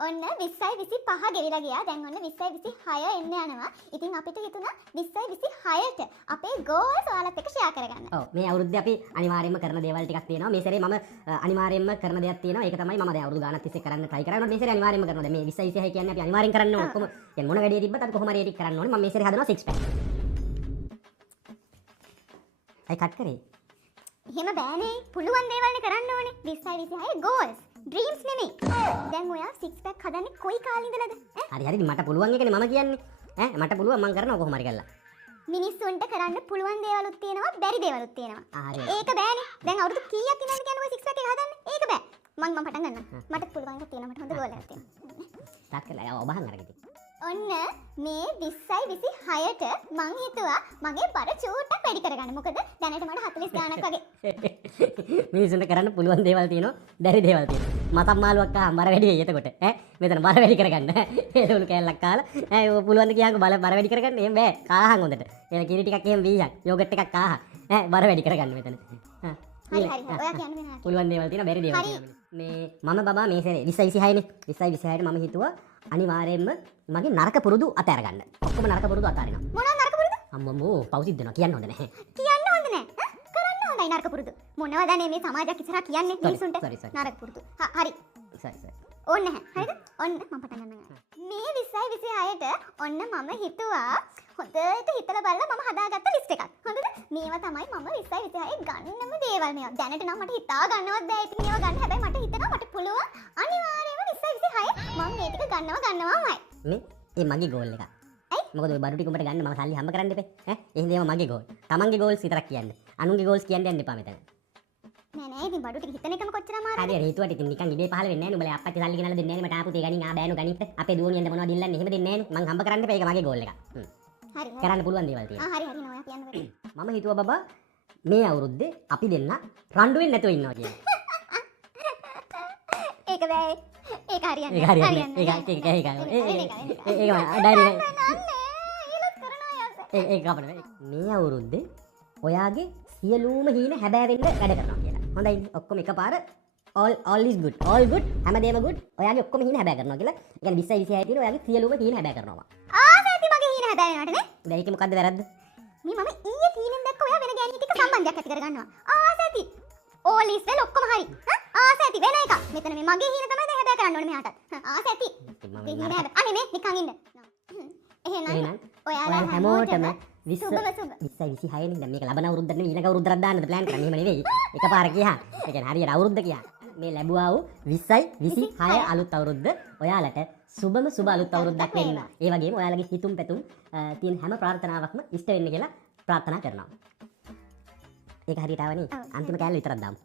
ඔන්න 20යි 25 ගෙවිලා ගියා. දැන් ඔන්න 20යි 26 එන්න යනවා. ඉතින් අපිට හිතුණා 20යි 26ට අපේ ගෝල්ස් ඔයාලත් එක්ක ෂෙයා කරගන්න. ඔව් මේ අවුරුද්දේ අපි අනිවාර්යයෙන්ම කරන දේවල් ටිකක් තියෙනවා. මේ සැරේ මම අනිවාර්යයෙන්ම කරන දෙයක් තියෙනවා. ඒක තමයි මම දැන් අවුරුදු ගානක් තිස්සේ කරන්න try කරනවා. මේ සැරේ අනිවාර්යයෙන්ම කරනවා. දැන් මේ 20යි 26 කියන්නේ අපි අනිවාර්යෙන් කරන්න ඕන ඔක්කොම. දැන් මොන වැඩේ තිබ්බත් අපි කොහොම හරි ඒක කරන්න ඕනේ. මම මේ සැරේ හදනවා 6 pack. අයි කට් කරේ. එහෙම බෑනේ. පුළුවන් දේවල්නේ කරන්න ඕනේ. 20යි 26 ගෝල්ස්. ඩ්‍රීම්ස් නෙමෙයි. දැන් ඔයා 6 pack හදන්නේ කොයි කාලේ ඉඳලාද? හරි හරි මට පුළුවන් එකනේ මම කියන්නේ. මට පුළුවන් මම කරනවා කොහොම හරි කරලා. මිනිස්සුන්ට කරන්න පුළුවන් දේවලුත් තියෙනවා බැරි දේවලුත් තියෙනවා. ඒක බෑනේ. දැන් අවුරුදු කීයක් ඉඳන්ද කියන්නේ ඔය 6 pack එක හදන්නේ? ඒක බෑ. මම පටන් ගන්නම්. මට පුළුවන් එකක් තියෙනවා. මට හොඳ ගෝල් එකක් තියෙනවා. ස්ටාර්ට් කරලා ඔබහන් අරගෙන. ඔන්න මේ 20යි 26ට මං හිතුවා මගේ බර චූට්ටක් වැඩි කරගන්න. මොකද දැනට මට 40 ගාණක් වගේ. මිනිස්සුන්ට කරන්න පුළුවන් දේවල් තියෙනවා, බැරි දේවල් තියෙනවා. මතම් මාළුවක් ආ බර වැඩි වෙයි එතකොට. මෙතන බර වැඩි කරගන්න. ඒලුණු කෑල්ලක් කාලා ඔය පුළුවන් ද කියන්කො බර වැඩි කරගන්න. එහෙම බෑ. කාහන් හොඳට. ඒක කිරි ටිකක් එහෙම වීහන්. යෝගට් එකක් කාහා. බර වැඩි කරගන්න මෙතන. හරි හරි. ඔයා කියන්නේ නෑ. පුළුවන් දේවල් තියෙනවා, බැරි දේවල් තියෙනවා. මේ මම බබා මේ සැරේ 20යි 26නේ. 20යි 26ට මම හිතුවා අනිවාර්යයෙන්ම මගේ නරක පුරුදු අතහැර ගන්න. ඔක්කොම නරක පුරුදු අතාරිනවා. මොනවද නරක පුරුදු? අම්මෝ පෞසිද්ද දෙනවා කියන්න හොඳ නැහැ. කියන්න හොඳ නෑ. කරන්න හොඳයි නරක පුරුදු. මොනවදනේ මේ සමාජයක් ඉස්සරහා කියන්නේ මිනිසුන්ට නරක පුරුදු. හරි. සරි. ඕන්න නැහැ. හරිද? ඔන්න මම පටන් ගන්නවා. මේ 20යි 26ට ඔන්න මම හිතුවා හොඳට හිතලා බලලා මම හදාගත්ත ලිස්ට් එකක්. හොඳද? මේවා තමයි මම 20යි 26 ගන්නම දේවල් මේවා. දැනට නම් මට හිතා ගන්නවත් බෑ ඉතින් මේවා ගන්න. හැබැයි මට හිතෙනවා මට පුළුවන් අනිවාර්යයෙන්ම 20යි 26 මම මේ ටික ගන්නවාමයි. මේ මගේ ගෝල් එක. මොකද ඔය බඩු ටික උඹට ගන්න මම සල්ලි හම්බ කරන්න එපේ. එහෙනම් මගේ ගෝල්. තමන්ගේ ගෝල්ස් විතරක් කියන්න. අනුන්ගේ ගෝල්ස් කියන්න යන්න එපා මෙතන. නෑ ඉතින් බඩු ටික හිතන එකම කොච්චර අමාරුද? හරි හිතුවට ඉතින් නිකන් ඉබේ පහල වෙන්නේ නෑ නේ. උඹලා අප්පච්චි සල්ලි ගෙනල්ලා දෙන්නේ නෑ නේ. මට ආපු තේ ගනින් බෑනු ගනිත්. අපේ දුවනියෙන්ද මොනවද ඉල්ලන්නේ? එහෙම දෙන්නේ නෑ නේ. මං හම්බ කරන්න එපා. ඒක මගේ ගෝල් එක. හරි. කරන්න පුළුවන් දේවල් තියෙනවා. හරි නෝයා කියන්න බෑ. මම හිතුවා බබා මේ අවුරුද්දේ අපි දෙන්න රණ්ඩු වෙන්නේ නැතුව ඉන්නවා කියලා. ඒක බෑ. ඒක හරියන්නේ. ඒක හරියන්නේ. ඒක අපිට මේ අවුරුද්දේ ඔයාගේ සියලුම හීන හැබෑ වෙන්න වැඩ කරනවා කියලා. හොඳයි. ඔක්කොම එකපාර all is good. All good. හැමදේම good. ඔයාගේ ඔක්කොම හීන හැබෑ කරනවා කියලා. ඒ කියන්නේ 20 26 තියෙන ඔයාගේ සියලුම හීන හැබෑ කරනවා. ආසැති මගේ හීන හැබෑ වෙනවට නේ? දැන් ඒකේ මොකද්ද වැරද්ද? මේ මම ඊයේ හීනෙන් දැක්ක ඔයා වෙන ගෑණියෙක් එක්ක සම්බන්ධයක් ඇති කරගන්නවා. ආසැති. all is well ඔක්කොම හරි. ආසැති වෙන එක. මෙතන මේ මගේ හීන තමයි දැන් හැබෑ කරන්න ඕනේ මෙයාටත්. ආසැති. හීන හැබෑ. අනේ මේ නිකන් ඉන්න. එහෙනම් ඔයාලා හැමෝටම 20 26 නේ. දැන් මේක ලබන අවුරුද්දට නෙවෙයි ඊළඟ අවුරුද්දට දාන්නද ප්ලෑන් කරන්නේ. එහෙම නෙවෙයි. එකපාර ගියා. ඒ කියන්නේ හරියට අවුරුද්ද ගියා. මේ ලැබුවා වූ 20යි 26 අලුත් අවුරුද්ද ඔයාලට සුබම සුබ අලුත් අවුරුද්දක් වෙන්න. ඒ වගේම ඔයාලගේ හිතුම් පැතුම් තියෙන හැම ප්‍රාර්ථනාවක්ම ඉෂ්ට වෙන්න කියලා ප්‍රාර්ථනා කරනවා. ඒක හරියට ආවනේ. අන්තිම කෑල්ල විතරක් දාමු.